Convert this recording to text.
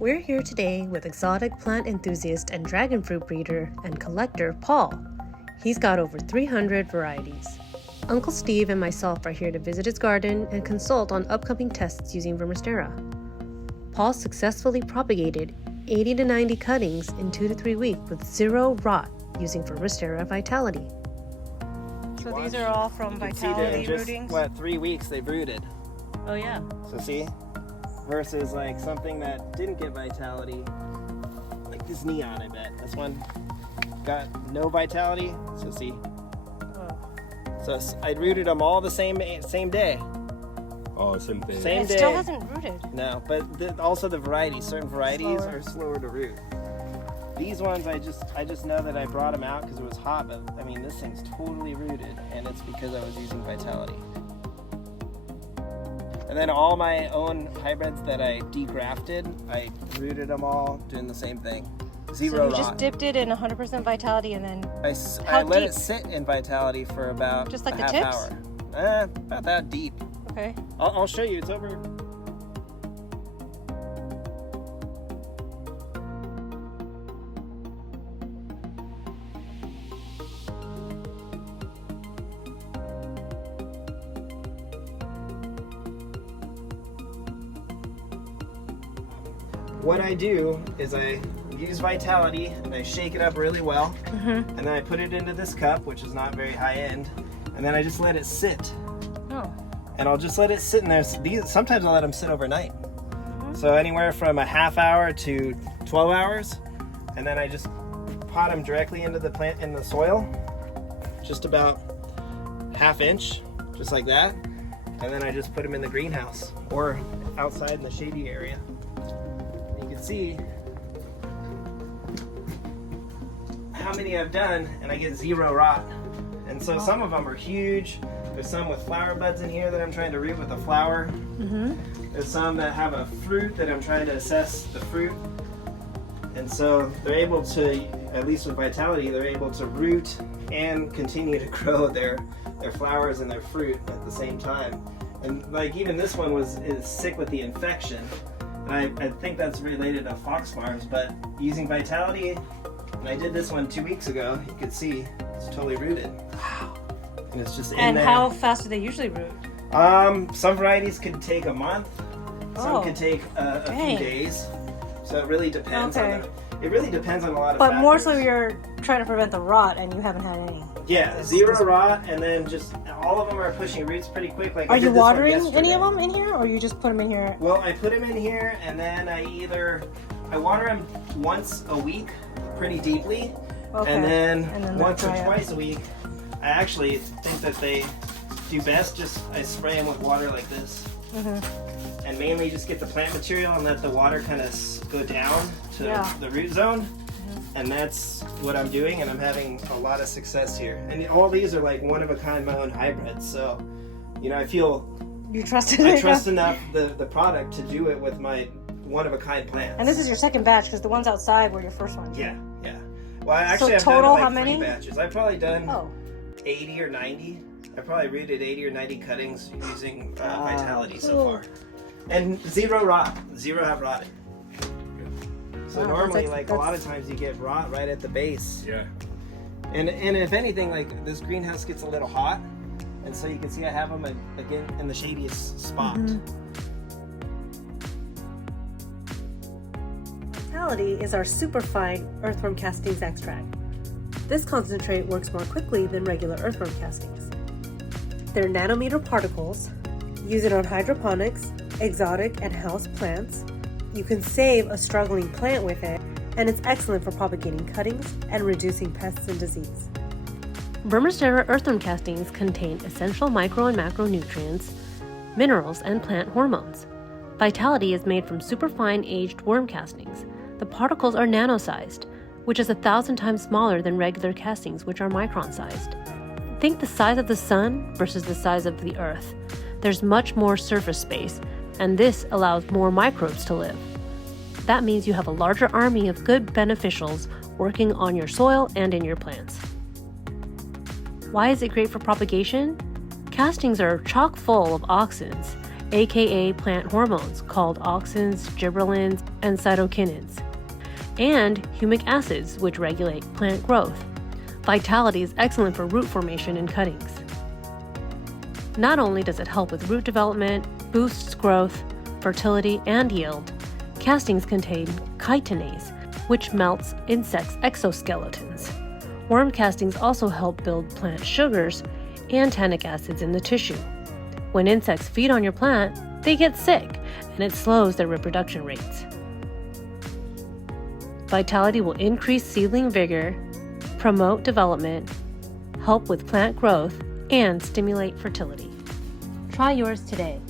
We're here today with exotic plant enthusiast and dragonfruit breeder and collector Paul. He's got over 300 varieties. Uncle Steve and myself are here to visit his garden and consult on upcoming tests using Vermisterra. Paul successfully propagated 80 to 90 cuttings in 2 to 3 weeks with zero rot using Vermisterra Vitality. So these are all from Vitality rootings? 3 weeks they've rooted. Oh yeah. So see? Versus like something that didn't get Vitality, like this neon, I bet. This one got no Vitality, so see? So I rooted them all the same day. Oh, same thing. Same It day. still hasn't rooted. No, but also the varieties. Certain varieties are slower to root. These ones, I just know that I brought them out because it was hot. But I mean, this thing's totally rooted, and it's because I was using Vitality. And then all my own hybrids that I degrafted, I rooted them all, doing the same thing. Zero So you rot. just dipped it in 100% Vitality and then... I let it sit in Vitality for about Just like a the half tips? hour. About that deep. Okay. I'll show you. It's over. What I do is I use Vitality and I shake it up really well, and then I put it into this cup, which is not very high end, and then I just let it sit. Oh. And I'll just let it sit in there. Sometimes I'll let them sit overnight. So anywhere from a half hour to 12 hours, and then I just pot them directly into the plant in the soil, just about ½ inch, just like that, and then I just put them in the greenhouse or outside in the shady area. You can see how many I've done, and I get zero rot. And so some of them are huge. There's some with flower buds in here that I'm trying to root with a flower. There's some that have a fruit that I'm trying to assess the fruit. And so they're able to, at least with Vitality, they're able to root and continue to grow their flowers and their fruit at the same time. And like even this one is sick with the infection. And I think that's related to foxfires, but using Vitality, and I did this one 2 weeks ago, you could see it's totally rooted. Wow. And it's just in And there. how fast do they usually root? Some varieties could take a month. Some Oh. could take a few days. So it really depends Okay. it really depends on a lot of But factors. more so you're trying to prevent the rot and you haven't had any. Yeah, zero rot, and then just all of them are pushing roots pretty quick. Like Are I did you this one watering any yesterday. of them in here or you just put them in here? Well, I put them in here, and then I water them once a week, pretty deeply, Okay. and then they'll once or dry up. twice a week. I actually think that they do best. I spray them with water like this, and mainly just get the plant material and let the water kind of go down to the root zone. And that's what I'm doing, and I'm having a lot of success here. And all these are like one of a kind, my own hybrids. So, you know, I feel You trust I it? trust enough the product to do it with my one of a kind plants. And this is your second batch because the ones outside were your first ones. Yeah. Well, actually, I've total, done how like many? 3 batches. I've probably done Oh. 80 or 90. I probably rooted 80 or 90 cuttings using Vitality so far, and zero rot. Zero have rotted. So Wow, normally, that's a lot of times you get rot right at the base. Yeah. And if anything, like this greenhouse gets a little hot, and so you can see I have them again in the shadiest spot. Vitality is our superfine earthworm castings extract. This concentrate works more quickly than regular earthworm castings. They're nanometer particles. Use it on hydroponics, exotic and house plants. You can save a struggling plant with it, and it's excellent for propagating cuttings and reducing pests and disease. Vermisterra earthworm castings contain essential micro and macronutrients, minerals, and plant hormones. Vitality is made from superfine aged worm castings. The particles are nano-sized, which is 1,000 times smaller than regular castings, which are micron-sized. Think the size of the sun versus the size of the earth. There's much more surface space, and this allows more microbes to live. That means you have a larger army of good beneficials working on your soil and in your plants. Why is it great for propagation? Castings are chock full of auxins, aka plant hormones called auxins, gibberellins, and cytokinins, and humic acids, which regulate plant growth. Vitality is excellent for root formation in cuttings. Not only does it help with root development, boosts growth, fertility, and yield, castings contain chitinase, which melts insects' exoskeletons. Worm castings also help build plant sugars and tannic acids in the tissue. When insects feed on your plant, they get sick, and it slows their reproduction rates. Vitality will increase seedling vigor, promote development, help with plant growth, and stimulate fertility. Try yours today.